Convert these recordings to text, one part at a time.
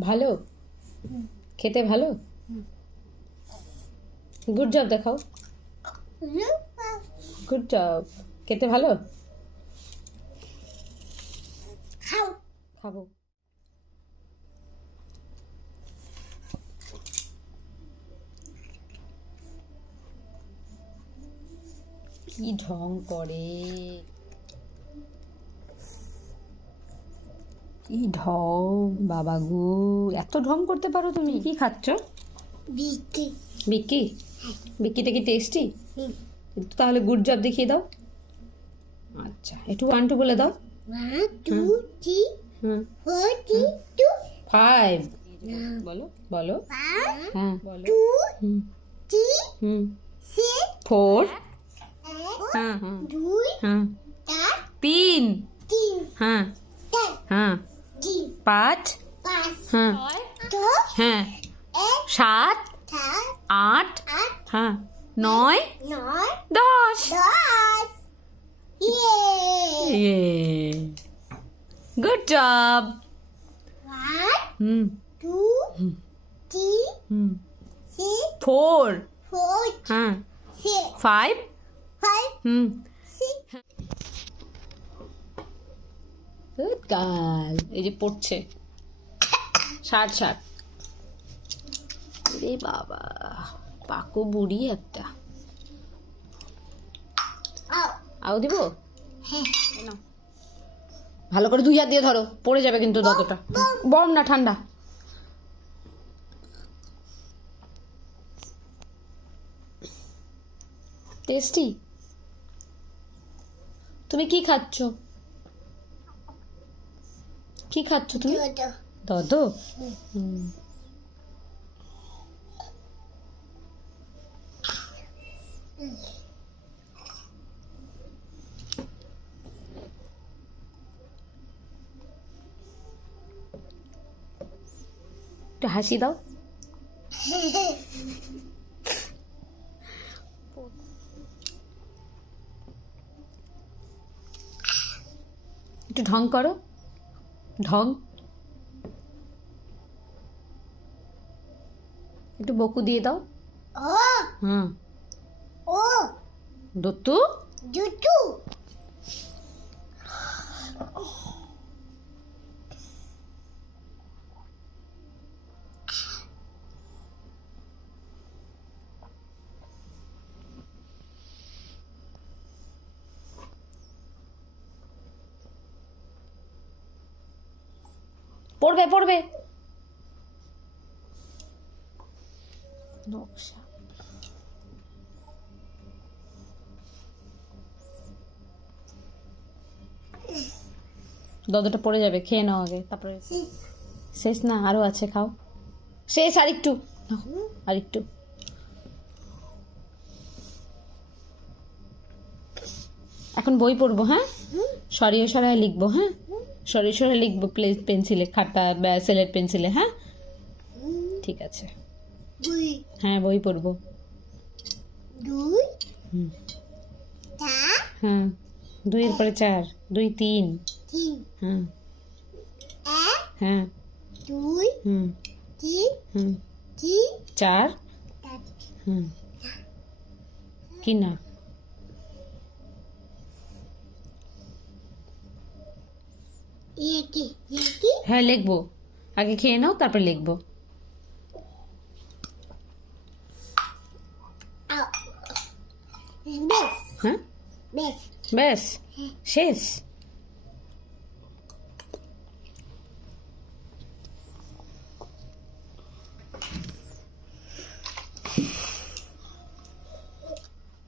ভালো? খেতে ভালো? গুড জব দেখাও। Good job. খেতে ভালো? খাও। খাব। কি ঢং করে। কি ঢং বাবা গো এত ঢং করতে পারো তুমি। কি খাচ্ছ? বিকি বিক্কি বিক্কিটা কি টেস্টি একটু তাহলে গুড জব দেখিয়ে দাও। আচ্ছা একটু ওয়ান টু বলে দাও। One two three four three two five বলো বলো। হ্যাঁ। বলো টু থ্রি সিক্স ফোর হ্যাঁ হ্যাঁ। দুই হ্যাঁ। তিন। তিন। হ্যাঁ। হ্যাঁ। পাঁচ হ্যাঁ হ্যাঁ সাত আট হ্যাঁ নয় দশ। গুড জব হুম হুম ফোর হ্যাঁ ফাইভ হুম গার্ল এই যে পড়ছে। ষাট ষাট রে বাবা পাকো বুড়ি একটা। আও। দিব? হ্যাঁ। ভালো করে দুই হাত দিয়ে ধরো পড়ে যাবে কিন্তু দতটা বম না ঠান্ডা। টেস্টি? তুমি কি খাচ্ছ? কি খাচ্ছ তুমি? দদ একটু হাসি দাও। একটু ঢং করো। ঢং একটু বকু দিয়ে দাও ও হুম ও দত্তু দুটো পড়বে পড়বে। নকশা। দদটা পড়ে যাবে খেয়ে নাও আগে তারপরে শেষ। না আরও আছে খাও। শেষ আর একটু। আর একটু। এখন বই পড়ব হ্যাঁ? সরিয়ে সরায় লিখব হ্যাঁ? সরিয়ে সরায় লিখব পেন্সিলে খাতা বা সেলেট পেন্সিলে হ্যাঁ? ঠিক আছে। হ্যাঁ বই পড়ব। দুই। হ্যাঁ দুইয়ের পরে চার। দুই তিন। হ্যাঁ হ্যাঁ। দুই। হুম। তিন। হুম। চার। চার। হুম। কি না ইয়ে কি ইয়ে কি হ্যাঁ লিখব। আগে খেয়ে নাও তারপর লিখব। বেশ। হ্যাঁ? ব্যাস শেষ।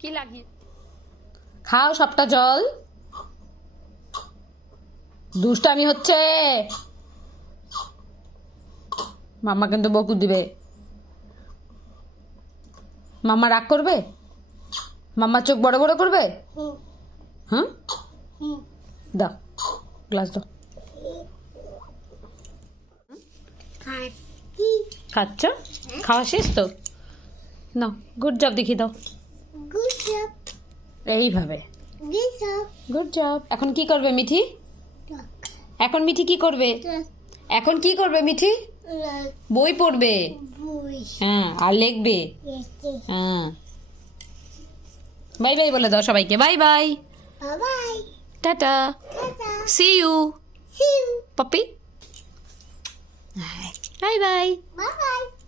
কি লাগিয়ে খাও সবটা জল। দুষ্টামি হচ্ছে। মাম্মা কিন্তু বকু দিবে। মাম্মা রাগ করবে? মাম্মা চোখ বড় বড় করবে? হ্যাঁ দাও গ্লাস দাও। খাচ্ছি? খাওয়া শেষ তো? না গুড জব দেখিয়ে দাও। গুড জব এইভাবে। গুড জব এখন কি করবে মিঠি? এখন মিঠি কি করবে? এখন কি করবে মিঠি? বই পড়বে। হ্যাঁ আর লিখবে. হ্যাঁ। বাই বাই বলে দাও সবাইকে। Bye bye. Tata. See you Poppy. Bye bye. bye.